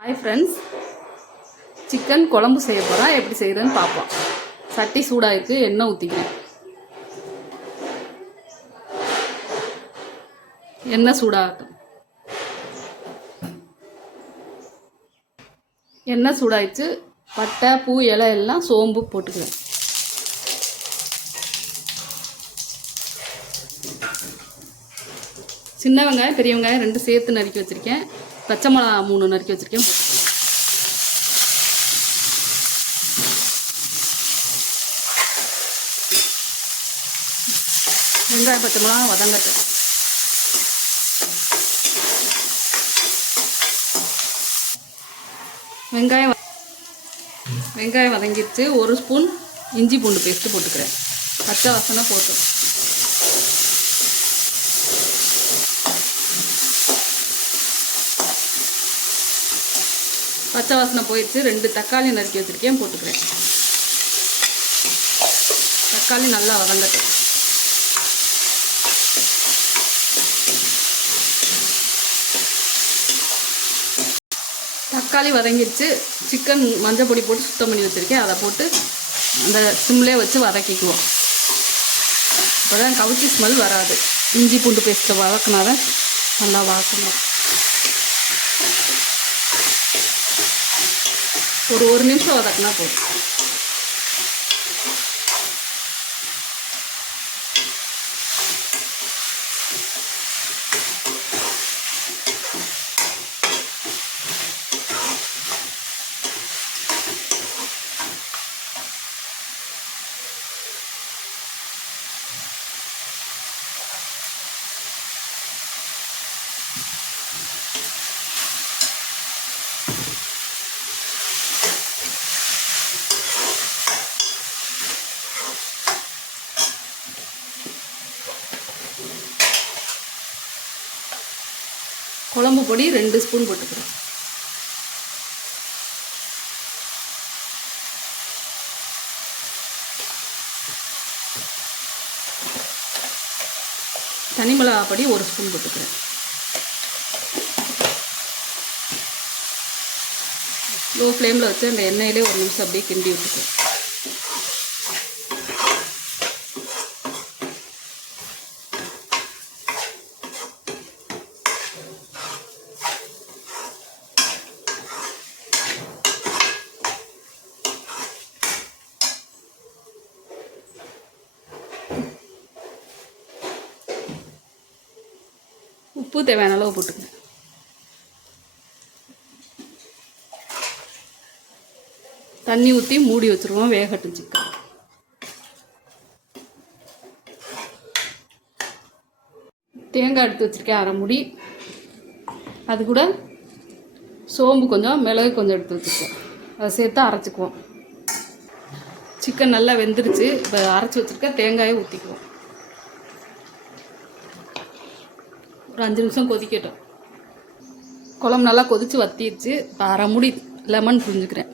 Hi friends, chicken குழம்பு செய்ய போகிறோம். எப்படி செய்கிறேன்னு பார்ப்போம். சட்டி சூடாகிருக்கு, எண்ணெய் ஊற்றிக்கிறேன். எண்ணெய் சூடாகட்டும். எண்ணெய் சூடாகிடுச்சு. பட்டை, பூ, இலை எல்லாம் சோம்பு போட்டுக்கிறேன். சின்ன வெங்காயம், பெரிய வெங்காயம் 2 சேர்த்து நறுக்கி வச்சுருக்கேன். பச்சை மிளகா 3 நறுக்கி வச்சுருக்கேன். வெங்காயம் பச்சை மிளகா வதங்கட்டும். வெங்காயம் வதங்கிடுச்சு. 1 ஸ்பூன் இஞ்சி பூண்டு பேஸ்ட்டு போட்டுக்கிறேன். பச்சை வாசனை போட்டோம். பச்சை வாசனை போயிடுச்சு. 2 தக்காளி நறுக்கி வச்சுருக்கேன், போட்டுக்கிறேன். தக்காளி நல்லா வதங்கட்டும். தக்காளி வதங்கிடுச்சு. சிக்கன் மஞ்சள் பொடி போட்டு சுத்தம் பண்ணி வச்சுருக்கேன். அதை போட்டு அந்த சிம்லே வச்சு வதக்கிக்குவோம். அப்போ தான் கவுச்சி ஸ்மெல் வராது. இஞ்சி பூண்டு பேஸ்ட்டில் வதக்கினாதான் நல்லா வதக்கணும். ஒரு நிமிஷம் வதக்கினா போதும். குழம்பு பொடி 2 ஸ்பூன் போட்டுக்கிறேன். தனி மிளகா பொடி 1 ஸ்பூன் போட்டுக்கிறேன். லோ ஃப்ளேமில் வச்சு அந்த எண்ணெயிலே 1 நிமிஷம் அப்படியே கிண்டி விட்டுக்கிறேன். உப்பு தேவையான அளவு போட்டுக்கிறேன். தண்ணி ஊற்றி மூடி வச்சுருவோம், வேகட்டும் சிக்கன். தேங்காய் எடுத்து வச்சுருக்கேன், 1/2 மூடி. அது கூட சோம்பு கொஞ்சம், மிளகு கொஞ்சம் எடுத்து வச்சுருக்கேன். அதை சேர்த்து அரைச்சிக்குவோம். சிக்கன் நல்லா வெந்துருச்சு. இப்போ அரைச்சி வச்சுருக்க தேங்காயை ஊற்றிக்குவோம். ஒரு 5 நிமிஷம் கொதிக்கட்டும். குழம்பு நல்லா கொதித்து வத்திடுச்சு. இப்போ 1/2 மூடி லெமன் புரிஞ்சுக்கிறேன்.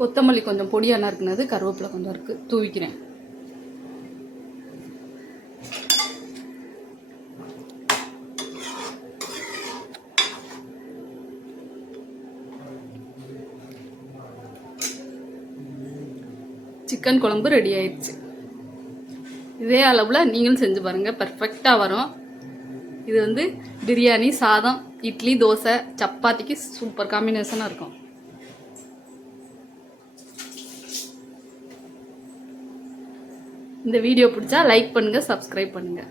கொத்தமல்லி கொஞ்சம் பொடியாக நறுக்குனது, கருவேப்பிலை கொஞ்சம் இருக்குது, தூவிக்கிறேன். சிக்கன் குழம்பு ரெடி ஆயிடுச்சு. இதே அளவில் நீங்களும் செஞ்சு பாருங்கள், பர்ஃபெக்டாக வரும். இது பிரியாணி, சாதம், இட்லி, தோசை, சப்பாத்திக்கு சூப்பர் காம்பினேஷனாக இருக்கும். இந்த வீடியோ பிடிச்சா லைக் பண்ணுங்கள், சப்ஸ்கிரைப் பண்ணுங்கள்.